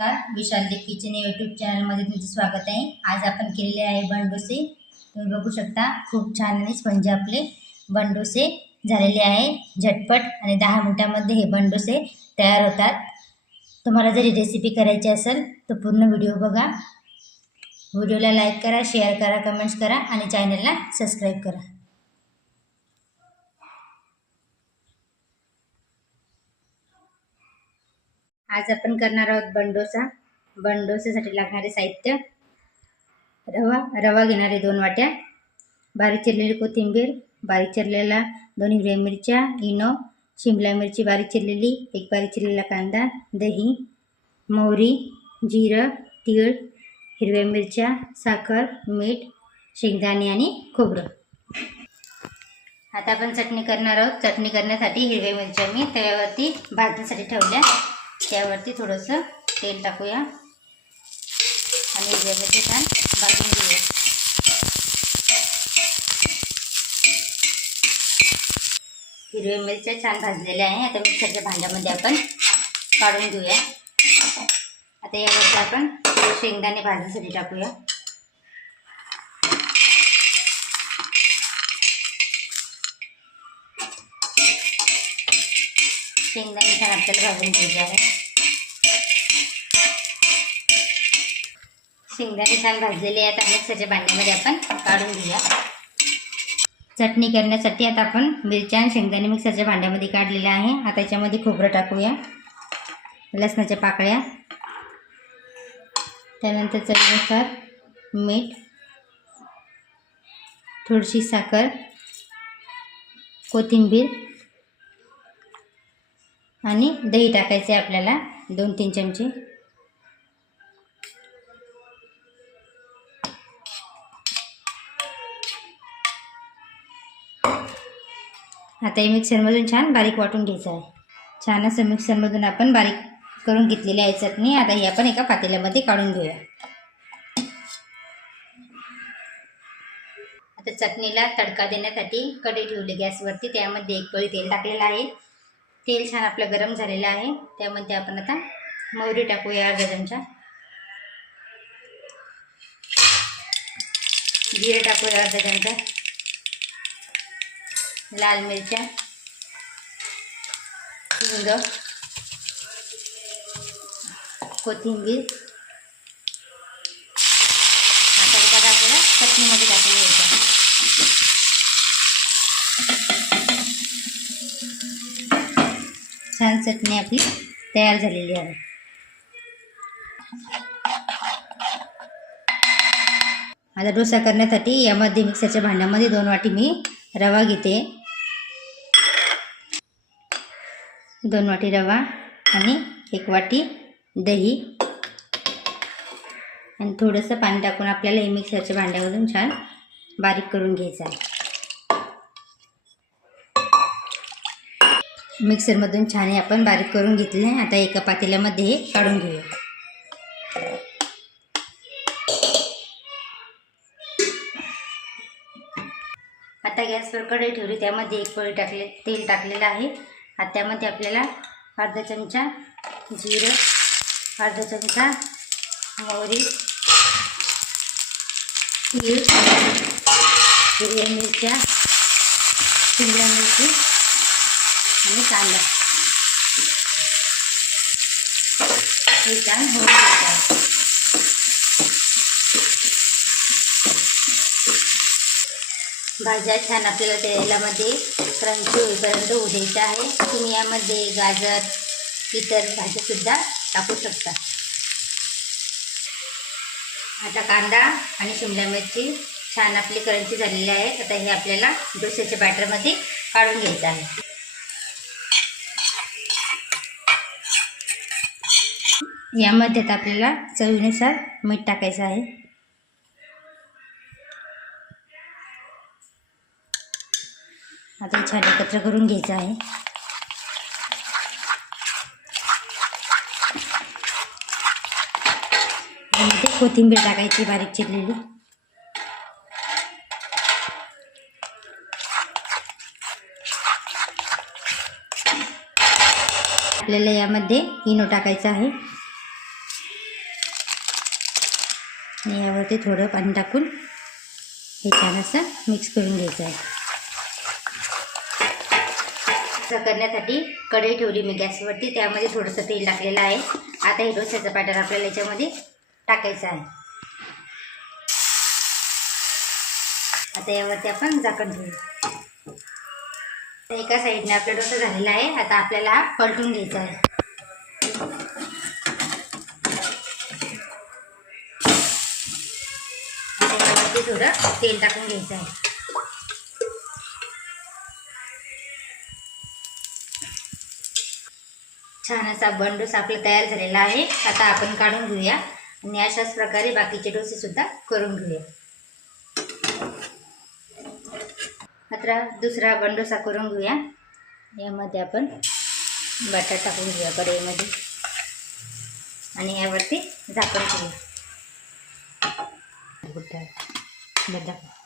नमस्कार. विशाल kitchen YouTube चॅनलमध्ये तुमचे स्वागत आहे. आज आपण केलेले आहे बंडोसे. तुम्ही बघू शकता खूप छान आणि स्पंज आपले बंडोसे झालेले आहे. झटपट आणि दहा मिनटामध्ये हे बंडोसे तयार होतात. तुम्हाला जरी रेसिपी करायची असेल तर पूर्ण व्हिडिओ बघा. व्हिडिओला लाईक करा शेअर करा कमेंट्स करा आणि चॅनलला सबस्क्राईब करा. आज आपण करणार आहोत बंडोसा. बंडोसेसाठी लागणारे साहित्य. रवा रवा घेणारे दोन वाट्या. बारीक चिरलेली कोथिंबीर बारीक चिरलेला दोन हिरव्या मिरच्या इनो शिमला मिरची बारीक चिरलेली एक बारीक चिरलेला कांदा दही मोहरी जिरं तीळ हिरव्या मिरच्या साखर मीठ शेंगदाणे आणि खोबरं. आता आपण चटणी करणार आहोत. चटणी करण्यासाठी हिरव्या मिरच्या मी तव्यावरती भाजण्यासाठी ठेवल्या. त्यावरती थोडंसं तेल टाकूया. आणि हिरव्या छान भाजून घेऊया. हिरव्या मिरच्या छान भाजलेल्या आहे. आता मिक्सरच्या भांड्यामध्ये आपण काढून घेऊया. आता यावरती आपण शेंगदाणे भाजण्यासाठी टाकूया. शेंगदाणे छान आपल्याला भाजून घ्यायचे आहे शेंगदाणे छान भाजलेले आहेत. आणि मिक्सरच्या भांड्यामध्ये आपण काढून घेऊया. चटणी करण्यासाठी आता आपण मिरच्या आणि शेंगदाणे मिक्सरच्या भांड्यामध्ये काढलेल्या आहे. आता याच्यामध्ये खोबरं टाकूया. लसणाच्या पाकळ्या. त्यानंतर चवीनुसार मीठ. थोडीशी साखर. कोथिंबीर. आणि दही टाकायचे आपल्याला दोन तीन चमचे. आता हे मिक्सरमधून छान बारीक वाटून घ्यायचं आहे. छान असं मिक्सरमधून आपण बारीक करून घेतलेली आहे चटणी. आता ही आपण एका पातेल्यामध्ये काढून घेऊया. आता चटणीला तडका देण्यासाठी कढई ठेवली गॅसवरती. त्यामध्ये एक पळी तेल टाकलेलं आहे. तेल छान आपलं गरम झालेलं आहे. त्यामध्ये आपण आता मोहरी टाकूया अर्धा चमचा. जिरे टाकूया अर्धा चमचा. लाल मिरच्या. हिंग. कोथिंबीर हा तडका आपल्याला चटणीमध्ये टाकून घ्यायचा छान चटणी आपली तयार झालेली आहे. आता डोसा करण्यासाठी यामध्ये मिक्सरच्या भांड्यामध्ये दोन वाटी मी रवा घेते. दोन वाटी रवा आणि एक वाटी दही. आणि थोडंसं पाणी टाकून आपल्याला हे मिक्सरच्या भांड्यामधून छान बारीक करून घ्यायचं आहे. मिक्सरमधून छान हे आपण बारीक करून घेतले. आता एका पातेल्यामध्ये हे काढून घेऊया. आता गॅसवर कढई ठेवली. त्यामध्ये एक पळी टाकले तेल टाकलेलं आहे. आता त्यामध्ये आपल्याला अर्धा चमचा जिरं अर्धा चमचा मोहरी तीळ हिरव्या मिरच्या शिमला मिरची आणि कांदा हे छान होऊन घ्यायचं आहे भाज्या छान आपल्याला तेलामध्ये क्रंची होईपर्यंत होऊ आहे. तुम्ही यामध्ये गाजर इतर भाज्यासुद्धा टाकू शकता. आता कांदा आणि शिमला मिरची छान आपली करंची झालेली आहे आता हे आपल्याला डोश्याच्या बॅटरमध्ये काढून घ्यायचं आहे. यामध्ये आपल्याला चवीनुसार मीठ टाकायचं आहे. आता छान एकत्र करून घ्यायचं आहे. यामध्ये कोथिंबीर टाकायची बारीक चिरलेली. आपल्याला यामध्ये इनो टाकायचा आहे. आणि यावरती थोडं पाणी टाकून हे छान असं मिक्स करून घ्यायचं आहे. असं करण्यासाठी कढई ठेवली मी गॅसवरती त्यामध्ये थोडंसं तेल टाकलेलं आहे. आता हे डोस्याचं पॅटर आपल्याला याच्यामध्ये टाकायचं आहे. आता यावरती आपण झाकण ठेवू. एका साईडने आपला डोसा झालेला आहे. आता आपल्याला पलटून घ्यायचा आहे. आता थोडं तेल टाकून घ्यायचं आहे. छान असा बंडोसा आपला तयार झालेला आहे. आता आपण काढून घेऊया आणि अशाच प्रकारे बाकीचे डोसे सुद्धा करून घेऊया. आता दुसरा बंडोसा करून घेऊया. यामध्ये आपण बटाटा टाकून घेऊया कढईमध्ये. आणि यावरती झाकण ठेवूया. 没得。